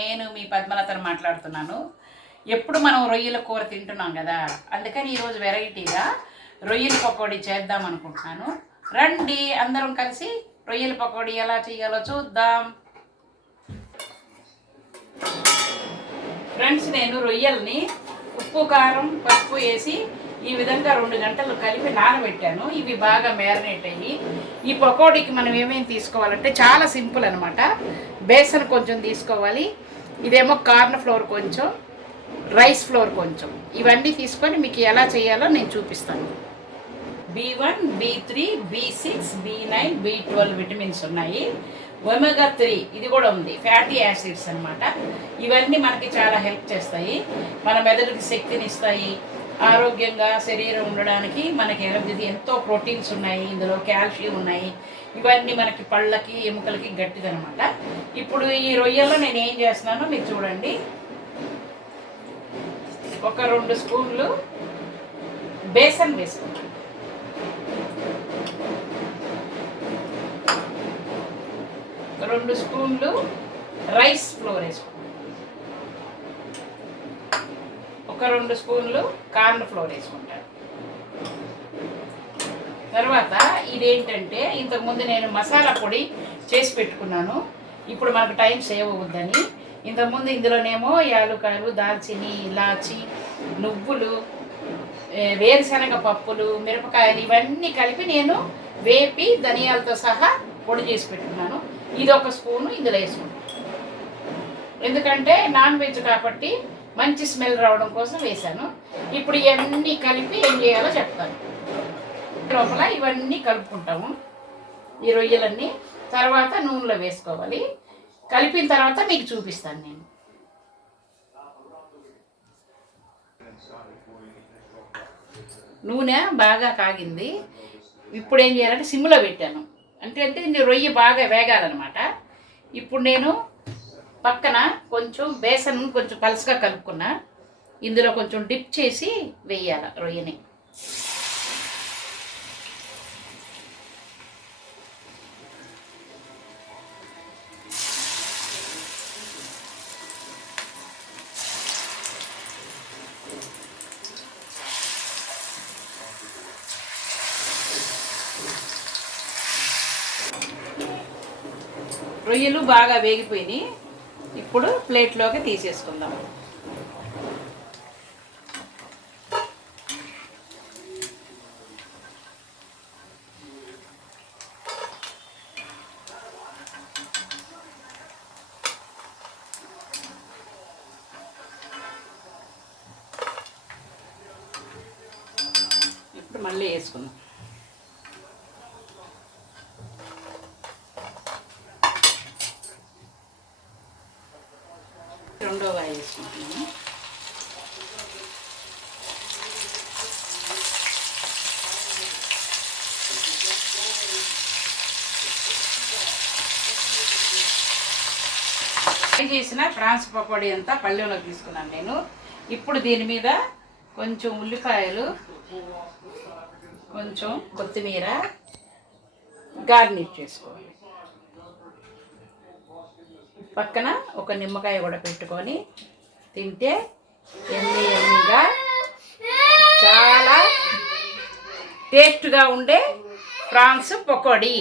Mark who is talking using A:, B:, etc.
A: నేను మీ పద్మలతను మాట్లాడుతున్నాను. ఎప్పుడు మనం రొయ్యల కూర తింటున్నాం కదా అందుకని ఈరోజు వెరైటీగా రొయ్యల పకోడీ చేద్దాం అనుకుంటున్నాను. రండి అందరం కలిసి రొయ్యల పకోడీ ఎలా చేయాలో చూద్దాం. ఫ్రెండ్స్ నేను రొయ్యల్ని ఉప్పు కారం పసుపు వేసి ఈ విధంగా రెండు గంటలు కలిపి నానబెట్టాను. ఇవి బాగా మ్యారినేట్ అయ్యి ఈ పకోడీకి మనం ఏమేమి తీసుకోవాలంటే చాలా సింపుల్ అనమాట బేసన్ కొంచెం తీసుకోవాలి. ఇదేమో కార్న్ ఫ్లోర్ కొంచెం రైస్ ఫ్లోర్ కొంచెం. ఇవన్నీ తీసుకొని మీకు ఎలా చేయాలో నేను చూపిస్తాను. B one B three B six B nine B twelve vitamins ఉన్నాయి. ఒమెగా త్రీ ఇది కూడా ఉంది. ఫ్యాటీ యాసిడ్స్ అనమాట ఇవన్నీ మనకి చాలా హెల్ప్ చేస్తాయి. మన మెదడుకి శక్తిని ఇస్తాయి. ఆరోగ్యంగా శరీరం ఉండడానికి మనకి ఇది ఎంతో ప్రోటీన్స్ ఉన్నాయి ఇందులో కాల్షియం ఉన్నాయి. ఇవన్నీ మనకి పళ్ళకి ఎముకలకి గట్టిదనమాట ఇప్పుడు ఈ రొయ్యల్లో నేను ఏం చేస్తున్నానో మీరు చూడండి. ఒక రెండు స్పూన్లు బేసన్ వేసుకుంటాను. రెండు స్పూన్లు రైస్ ఫ్లోర్ వేసుకుంటాను. ఒక రెండు స్పూన్లు కార్న్ ఫ్లోర్ వేసుకుంటాను. తర్వాత ఇదేంటంటే ఇంతకుముందు నేను మసాలా పొడి చేసి పెట్టుకున్నాను. ఇప్పుడు మనకు టైం సేవ్ అవుద్దని. ఇంతకుముందు ఇందులోనేమో యాలుకాయలు దాల్చిని ఇలాచి నువ్వులు వేరుశనగ పప్పులు మిరపకాయలు ఇవన్నీ కలిపి నేను వేపి ధనియాలతో సహా పొడి చేసి పెట్టుకున్నాను. ఇది ఒక స్పూను ఇందులో వేసుకుంటాను. ఎందుకంటే నాన్ వెజ్ కాబట్టి మంచి స్మెల్ రావడం కోసం వేశాను. ఇప్పుడు ఇవన్నీ కలిపి ఏం చేయాలో చెప్తాను. లోపల ఇవన్నీ కలుపుకుంటాము. ఈ రొయ్యలన్నీ. తర్వాత నూనెలో వేసుకోవాలి. కలిపిన తర్వాత మీకు చూపిస్తాను నేను. నూనె బాగా కాగింది. ఇప్పుడు ఏం చేయాలంటే సిమ్లో పెట్టాను. అంటే అంటే రొయ్య బాగా వేగాలన్నమాట. ఇప్పుడు నేను పక్కన కొంచెం బేసన్ కొంచెం పలసగా కలుపుకున్నా. ఇందులో కొంచెం డిప్ చేసి వేయాల రొయ్యని. రొయ్యలు బాగా వేగిపోయినాయి. ఇప్పుడు ప్లేట్లోకి తీసేసుకుందాం. ఇప్పుడు మళ్ళీ వేసుకుందాం. రెండో కాయ వేసుకుంటున్నాము ఫ్రై చేసిన ఫ్రాన్స్ పకోడీ అంతా పళ్ళెంలోకి తీసుకున్నాను నేను. ఇప్పుడు దీని మీద కొంచెం ఉల్లిపాయలు కొంచెం కొత్తిమీర గార్నిష్ చేసుకోవాలి. పక్కన ఒక నిమ్మకాయ కూడా పెట్టుకొని తింటే ఎమ్మి ఎమ్మిగా చాలా టేస్ట్గా ఉండే ప్రాన్స్ పకోడీ.